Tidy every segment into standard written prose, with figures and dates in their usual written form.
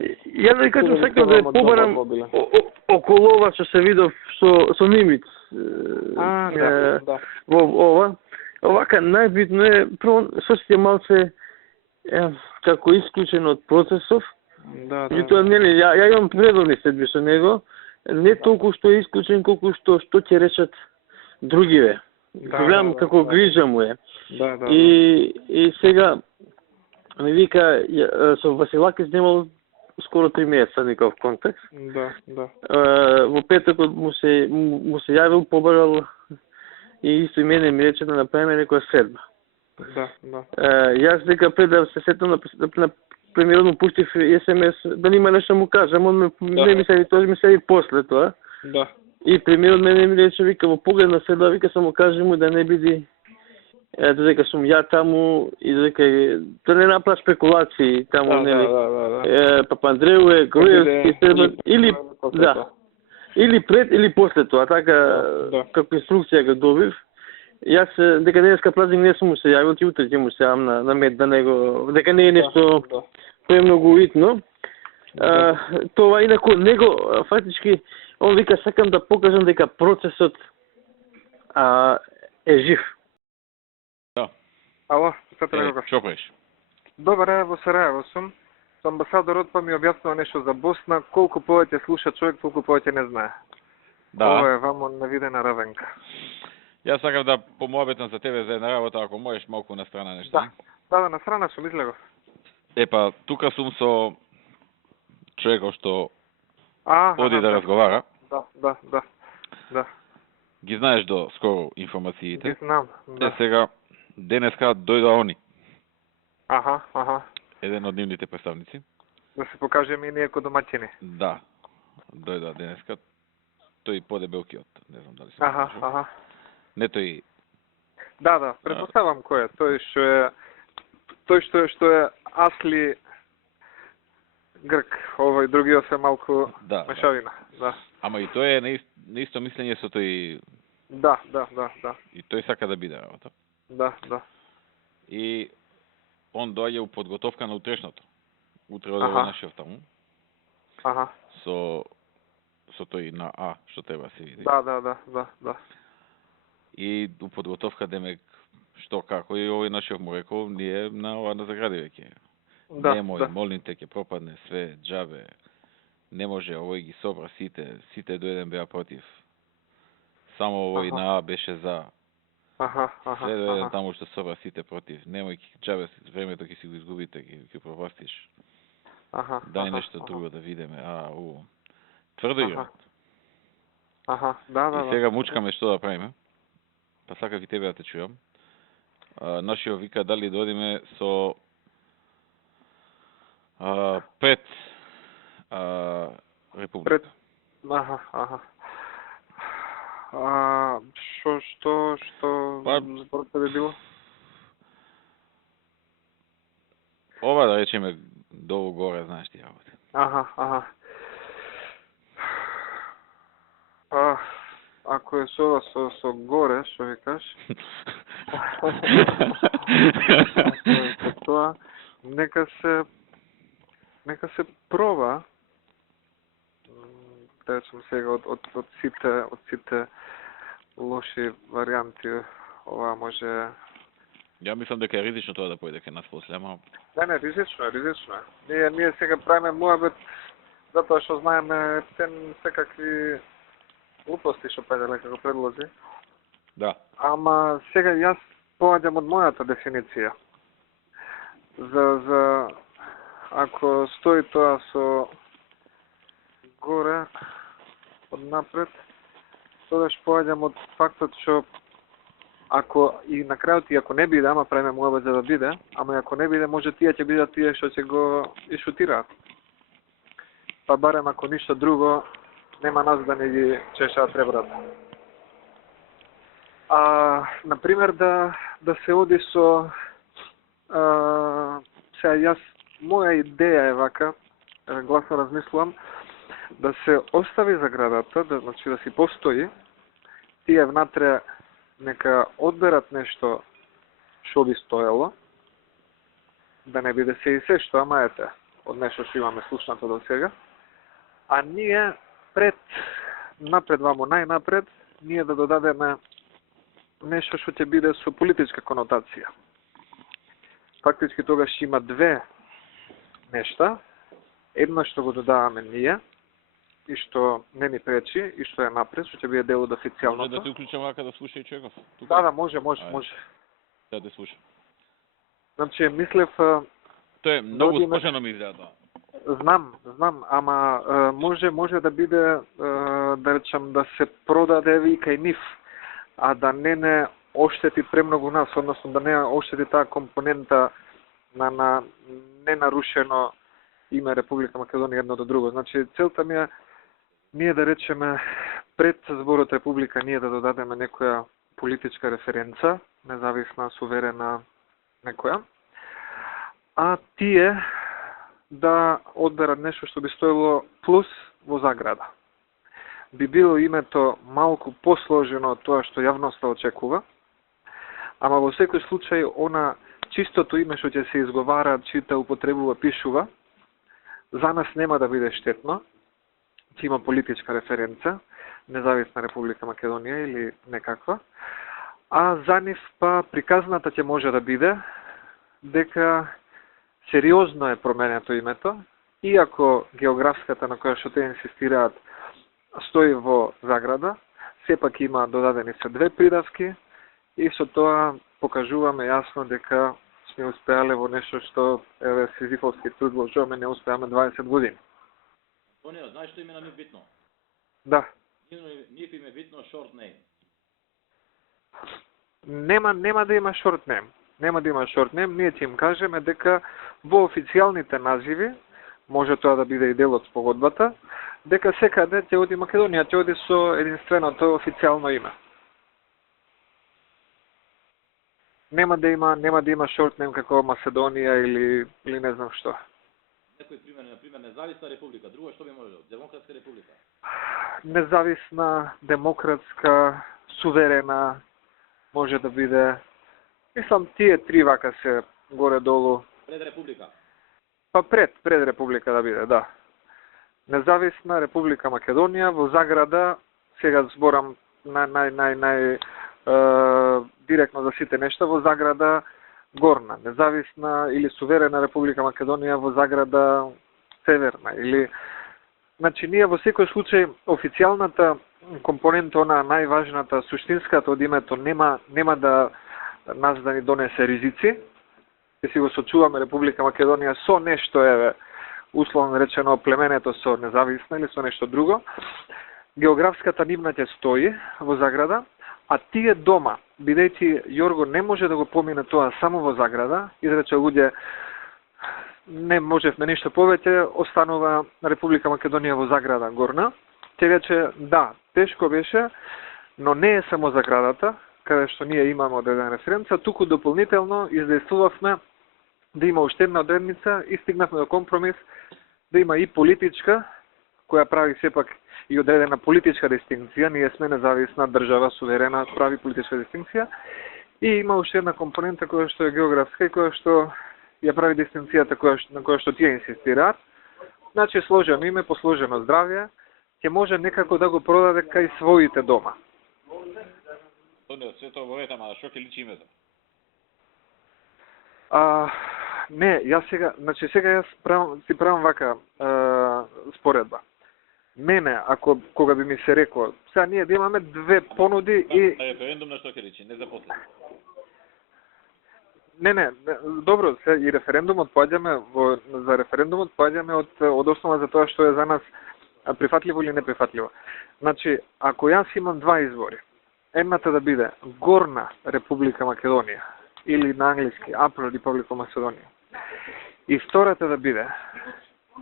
Ја да кажам сакам да побарам околу ова што се видов со Нимиц. Да. Во ова. Овака најбитно е прво се осеќа малце како исклучен од процесов. Да. Тоа нели ја имам предобни следби со него, не толку што е исклучен колку што ќе речат другиве. Гледам како грижа му е. Да. И сега ми вика со Василакис немал скоро 3 месеца никаков контакт. Да. Во петокот му се јавил, побарал и исто и мене ми рече да направиме некоја седба. Да. Јас дека пред да се сетам на премиерот му пуштив СМС, дали има нешто му кажам, он не ми се тоа, ми се и после тоа. Да. И премиерот мене ми рече, вика, во поглед на седба, вика, само кажи му да не биде додека сум ја таму и додека да не направи спекулации таму, нели. Папандреу е Груевски, или пред или после тоа, така како инструкција го добив. Јас дека денеска празник не сум му се јавил, ти утре ќе му се јавам на мед да него, дека не е нешто премногу уитно. Тоа инаку него фактички он вика сакам да покажам дека процесот е жив. Да. Ало, Што правиш? Добар, во Сараево сум. Со амбасадорот па ми објаснува нешто за Босна, колку повеќе слуша човек, толку повеќе не знае. Да. Ова е вамо навидена равенка. Јас сакам да помоабетам за тебе за една работа, ако можеш малку на страна нешто. Да, на страна сум излегов. Епа, тука сум со човекот што оди да разговара. Да. Ги знаеш до скоро информациите. Ги знам, да. Сега, денеска дојда они. Аха. Еден од нивните представници. Да се покажеме и ние ко домаќини. Да, дојда денеска. Тој подебелкиот, не знам дали се Аха. Не тој... Да, предпоставам кој е. Тој што е Асли Грк, овој другиот се малку мешавина. Да. Ама и тој е на исто мислење со тој... Да. И тој сака да биде работа. Да. И он доаѓа у подготовка на утрешното. Утре одува нашиот таму. Аха. Со тој на А, што треба се види. Да. И у подготовка демек што како и овој нашиот му рекол, ние на ова на загради веќе. Да. Молните ќе пропадне све џабе. Не може, овој ги собра сите до еден беа против. Само овој на А беше за. Аха. Све до еден таму што собра сите против. Немој џабе времето ќе си го изгубите, ќе пропастиш. Аха. Дај нешто друго да видиме. Тврдо играат. Аха, да. И сега мучкаме што да правиме. Па сакав и тебе да те чујам. Нашиот вика дали додиме со пред Република. Аха. Што зборот би било? Ова да речеме долу горе, знаеш ти работи. Аха. Ако е со горе, што викаш? Тоа нека се проба. Речем сега од сите лоши варијанти, ова може... Ја мислам дека е ризично тоа да појде кај нас после, ама... Не, ризично е. Ние сега правиме муабет, затоа што знаеме секакви глупости што пајделе како предлози. Да. Ама сега јас поаѓам од мојата дефиниција. За ако стои тоа со горе, од напред, тогаш поаѓам од фактот што ако и на крајот и ако не биде, ама правиме муабет за да биде, ама и ако не биде, може тие ќе бидат тие што ќе го ишутираат. Па барем ако ништо друго, нема нас да не ги чешаат ребрата. Например, да се оди со... Сега јас, моја идеја е вака, гласно размислувам, да се остави заградата, значи да си постои, тие внатре нека одберат нешто што би стоело, да не биде се и се што, ама ете, од нешто што имаме слушнато до сега. А ние напред вамо најнапред, ние да додадеме нешто што ќе биде со политичка конотација. Фактички тогаш има две нешта. Едно што го додаваме ние, и што не ни пречи, и што е напред, што ќе биде дел од официјалното. Може да те уклучам вака да слуша и човеков? Да, може. Да те слуша. Значи, мислев... Тоа е многу сложено ми изгледа тоа. Знам, ама може да биде, да речам, да се продаде и кај нив, а да не оштети премногу нас, односно да не оштети таа компонента на ненарушено име Република Македонија едно до друго. Значи, целта ми е ние да речеме пред зборот Република ние да додадеме некоја политичка референца, независна, суверена некоја, а тие да одберат нешто што би стоело плюс во заграда. Би било името малку посложено од тоа што јавноста очекува, ама во секој случај она чистото име што ќе се изговара, чита, употребува, пишува, за нас нема да биде штетно, ќе има политичка референца, независна Република Македонија или некаква, а за нив па приказната ќе може да биде дека сериозно е променето името, иако географската на која што те инсистираат стои во заграда, сепак има додадени се две придавки и со тоа покажуваме јасно дека сме успеале во нешто што еве Сизифовски труд вложуваме, не успеаме 20 години. Тонио, знаеш што име нам е битно? Да. Нив им е битно short name. Нема да има short name. Нема да има short name, ние ќе им кажеме дека во официјалните називи, може тоа да биде и дел од спогодбата, дека секаде ќе оди Македонија, ќе оди со единственото официјално име. Нема да има short name како Македонија или не знам што. Некој пример, например, независна република, друго што би можело? Демократска република. Независна, демократска, суверена, може да биде. Мислам, тие три вака се горе-долу. Пред република? Па пред република да биде, да. Независна Република Македонија, во заграда, сега зборам директно за сите нешта, во заграда Горна, независна или суверена Република Македонија во заграда Северна, или... Значи, ние во секој случај, официјалната компонента, она најважната, суштинската од името, нема да нас да ни донесе ризици, ќе си го сочуваме Република Македонија со нешто, еве, условно речено, племенето со независна или со нешто друго. Географската нивна ќе стои во заграда, а тие дома, бидејќи Јорго не може да го помине тоа само во заграда, изрече луѓе, не можевме ништо повеќе, останува Република Македонија во заграда Горна. Ќе рече, да, тешко беше, но не е само заградата, каде што ние имаме одредена референца, туку дополнително издействувавме да има уште една одредница и стигнавме до компромис да има и политичка, која прави сепак и одредена политичка дистинкција, ние сме независна држава, суверена, прави политичка дистинкција, и има уште една компонента која што е географска и која што ја прави дистинкцијата на која што тие инсистираат. Значи, сложено име, посложено здравје, ќе може некако да го продаде кај своите дома. Се тоа во ама што ќе личи името? Не, јас сега си правам вака споредба. Мене, кога би ми се рекло, сега ние да имаме две понуди и... Референдум на што ќе личи, не за после. Не, добро, и референдумот за референдумот поаѓаме од основа за тоа што е за нас прифатливо или неприфатливо. Значи, ако јас имам два избори, едната да биде Горна Република Македонија или на англиски Upper Republic of Macedonia, и втората да биде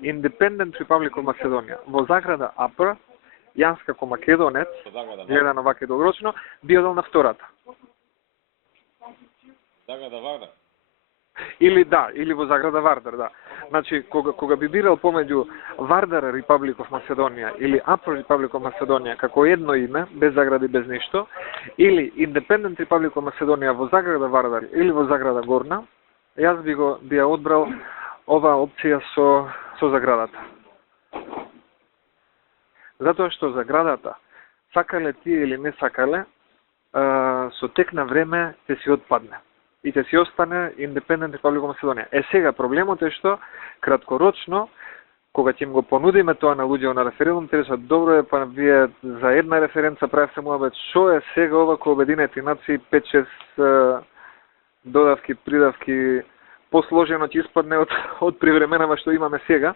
Independent Republic of Macedonia во заграда Upper, јас како македонец, гледано вака долгорочно, би одел на втората. Заграда Вардар? Или во заграда Вардар, да. Значи, кога би бирал помеѓу Вардар Republic of Macedonia или Upper Republic of Macedonia како едно име, без загради, без ништо, или Independent Republic of Macedonia во заграда Вардар или во заграда Горна, јас би ја одбрал оваа опција со заградата. Затоа што заградата, сакале тие или не сакале, со тек на време ќе си отпадне и ќе си остане Independent Republic of Macedonia. Сега проблемот е што краткорочно, кога ќе им го понудиме тоа на луѓето на референдум, те речат добро е, па вие за една референца правите муабет, шо е сега ова кој Обединети нации 5-6 додавки, придавки, посложено ќе испадне од привременава што имаме сега.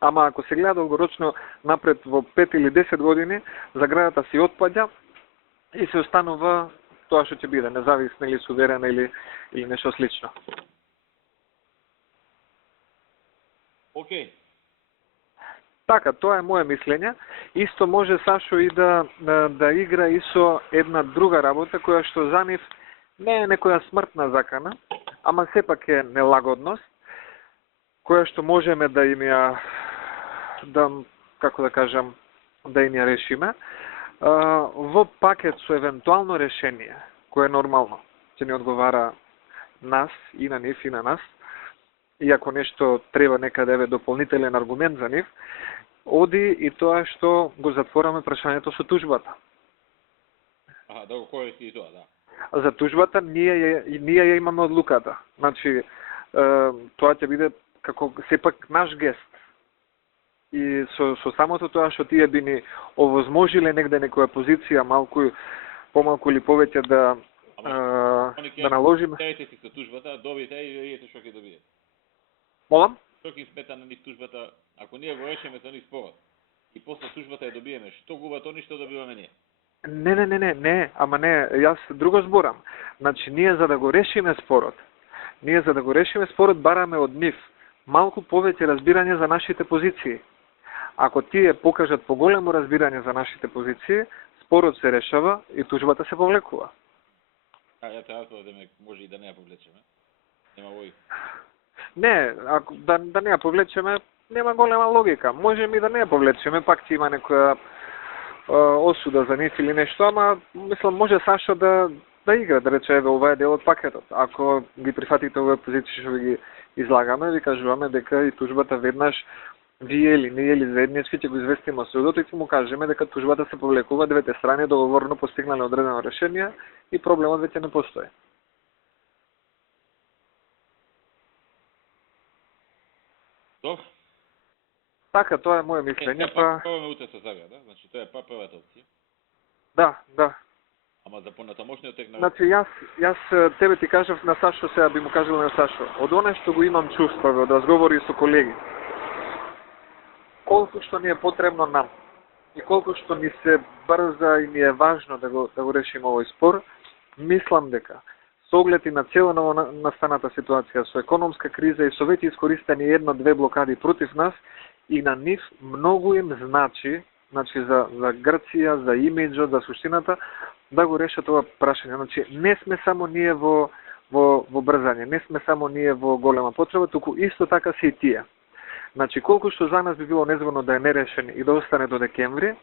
Ама ако се гледа долгорочно напред во 5 или 10 години, заградата си отпаѓа и се останува тоа што ќе биде, независна или суверена или нешто слично. Океј. Така, тоа е моje мислење. Исто може Сашо и да игра и со една друга работа, која што за нив не е некоја смртна закана, ама сепак е нелагодност, која што можеме да им ја, како да кажам, да им ја решиме, во пакет со евентуално решение, кое нормално ќе ни одговара нас и на нив и на нас, и ако нешто треба нека да е дополнителен аргумент за нив, оди и тоа што го затвораме прашањето со тужбата. Да го користи и тоа, да. За тужбата ние ја имаме одлуката. Значи, тоа ќе биде како сепак наш гест. И со самото тоа што тие би ни овозможиле негде некоја позиција помалку или повеќе да наложиме. Кајте си со тужбата, добите и видите што ќе добиете. Молам? Што ќе смета на нив тужбата, ако ние го решиме со нив спорот и после тужбата ја добиеме, што губат они, што добиваме ние? Не, ама не, јас друго зборам. Значи, ние за да го решиме спорот, бараме од нив малку повеќе разбирање за нашите позиции. Ако тие покажат поголемо разбирање за нашите позиции, спорот се решава и тужбата се повлекува. Ја треба да може и да не ја повлечеме. Нема вој. Не, ако да не ја повлечеме, нема голема логика. Можем и да не ја повлечеме, пак ќе има некоја осуда за нив или нешто, ама мислам може Сашо да игра, да рече еве ова е дел од пакетот. Ако ги прифатите овие позиции што ги излагаме, ви кажуваме дека и тужбата веднаш вие или ние или заеднички ќе го известиме судот и ќе му кажеме дека тужбата се повлекува, двете страни договорно постигнале одредено решение и проблемот веќе не постои. Добро. Така, тоа е моје мислење, па... Пробаме утре со заграда, значи тоа е првата опција. Да. Ама за понатамошниот тек на... Значи, јас тебе ти кажав на Сашо, сега би му кажал на Сашо, од оно што го имам чувствове, од разговори со колеги, колку што ни е потребно нам и колку што ни се брза и ни е важно да го решиме овој спор, мислам дека со оглед и на цела настаната ситуација, со економска криза и со веќе искористени 1-2 блокади против нас, и на нив многу им значи за Грција, за имиджот, за суштината, да го решат ова прашање. Значи, не сме само ние во брзање, не сме само ние во голема потреба, туку исто така се и тие. Значи, колку што за нас би било незгодно да е нерешен и да остане до декември,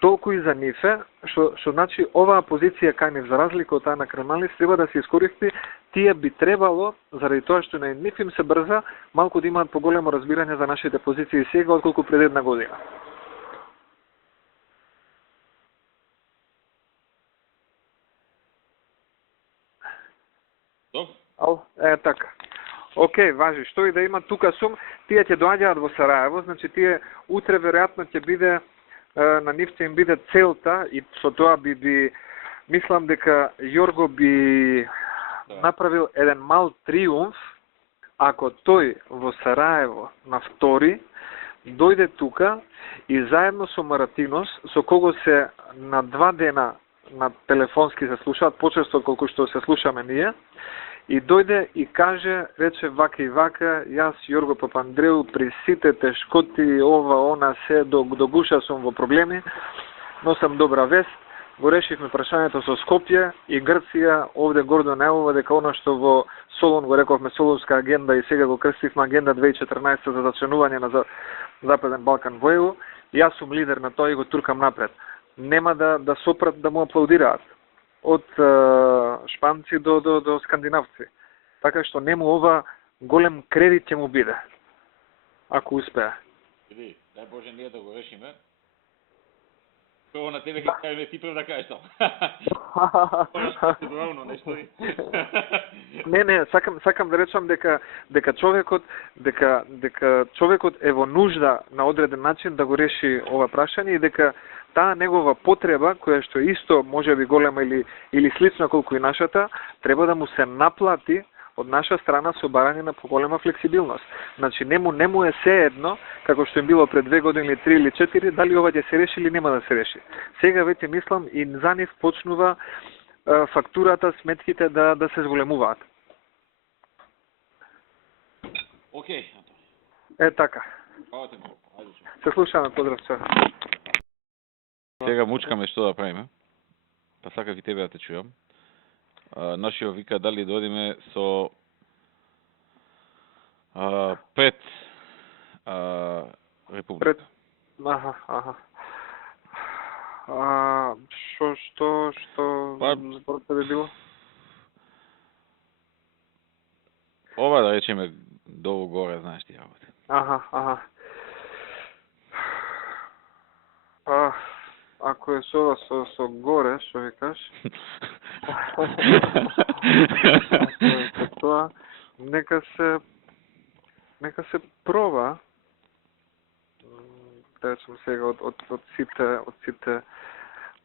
толку и за нив е, што значи оваа позиција кај нив, за разлика од таа на Кремалис, треба да се искористи, тие би требало, заради тоа што на нив им се брза, малку да имаат поголемо разбирање за нашите позиции сега, отколку пред една година. Така. Океј, важи, што и да има, тука сум, тие ќе доаѓаат во Сараево, значи тие утре веројатно ќе биде, на нив ќе им биде целта и со тоа би мислам дека Јорго би направил еден мал триумф, ако тој во Сараево на 2 дојде тука и заедно со Маратинос, со кого се на 2 дена на телефонски се слушаат, почесто колку што се слушаме ние, и дојде и каже, рече вака и вака, јас Јорго Папандреу при сите тешкоти, ова, она, се, до гуша сум во проблеми, но сам добра вест, го решивме прашањето со Скопје и Грција, овде гордо најавува дека она што во Солун го рековме Солунска агенда и сега го крстивме агенда 2014 за зачленување на Западен Балкан во ЕУ, јас сум лидер на тоа и го туркам напред. Нема да сопрат да му аплаудираат. Од шпанци до скандинавци. Така што нему ова голем кредит ќе му биде. ако успее. Види, дај Боже ние да го решиме. Прво на тебе ќе кажеме ти прв да кажеш тоа. Главно нешто. Не, сакам да речам дека човекот е во нужда на одреден начин да го реши ова прашање и дека таа негова потреба, која што е исто можеби голема или слична колку и нашата, треба да му се наплати од наша страна со барање на поголема флексибилност. Значи, не му е се едно, како што им било пред 2 години или 3 или 4, дали ова ќе се реши или нема да се реши. Сега веќе мислам и за нив почнува фактурата, сметките да се зголемуваат. Океј. Е така. Се слушаме, поздрав се. Сега мучкаме што да правиме. Па сакав и тебе да те чујам. Нашиот вика дали додиме со пред Република. Аха. Што зборот би било? Ова да речеме долу горе, знаеш ти работи. Аха. Ако е со горе, што викаш? Тоа нека се проба. Да речем сега од сите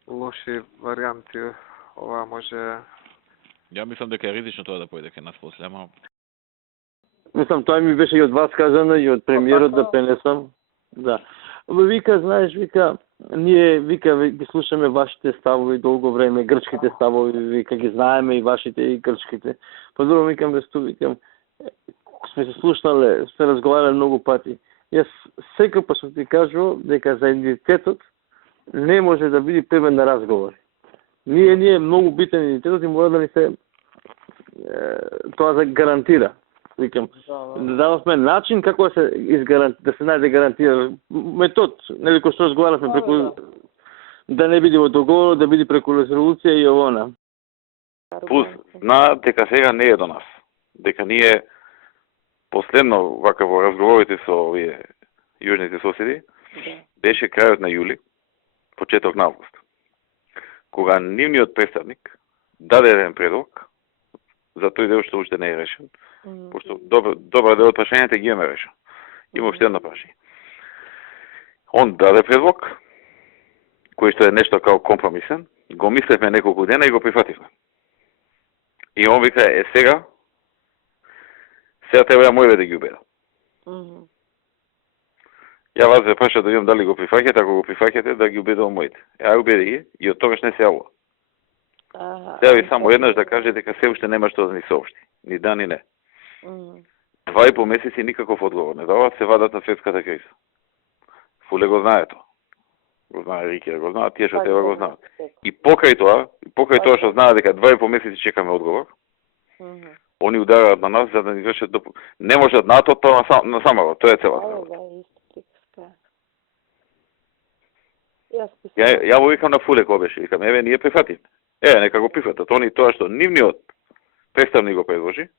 лоши варијанти, ова може. Ја мислам дека е ризично тоа да појде кај нас после, ама Мислам, тоа ми беше и од вас кажано и од премиерот да пренесам. Да. Вика, знаеш, ние ги слушаме вашите ставови долго време, грчките ставови, вика ги знаеме и вашите и грчките. Подобро викам, сме се слушнале, сме разговарали многу пати. Јас секој што ти кажувам дека за идентитетот не може да биде предмет на разговори. Ние многу битен идентитетот и мора да ни се тоа да гарантира. Викам, да дававме начин како да се најде гарантира метод, нели кој што разговаравме преку да не биде во договор, да биде преку резолуција и овона. Пус, знаат дека сега не е до нас. Дека ние последно вака во разговорите со овие јужните соседи беше крајот на јули, почеток на август. Кога нивниот представник даде еден предлог за тој дел што уште не е решен, пошто добра дел од прашањата ги имаме решен. Има уште едно прашање. Он даде предлог, кој што е нешто као компромисен, го мислевме неколку дена и го прифативме. И он вика, сега треба моје да ги убеда. Ја вас ве праша да видам дали го прифаќате, ако го прифаќате, да ги убедувам моите. Ја убеди ги и од тогаш не се јавува. Сега ви само еднаш да каже дека се уште нема што да ни соопшти. Ни да, ни не. 2,5 месеци никаков одговор не дава, се вадат на светската криза. Фуле го знае тоа. Го знае Рикија, го знаат, тие што треба го знаат. И покрај тоа што знаат дека 2,5 месеци чекаме одговор, они удараат на нас за да ни вршат не можат НАТО тоа на самого, тоа е целата. Ја го викам на Фуле кој беше, викам, еве ние прифативме. Нека го прифатат. Они тоа што нивниот представник го предложи,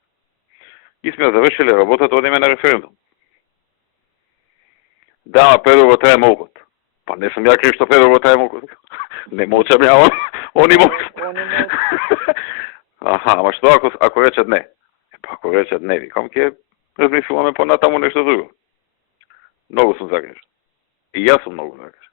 и сме завршиле работата, одиме на референдум. Да, предлогот трае молку. Па не сум ја крив што предлогот трае молку. Не молчам ја, они молчат. Ама што ако речат не? Па ако речат не, викам, ќе размислуваме понатаму нешто друго. Многу сум загрижен. И јас сум многу загрижен.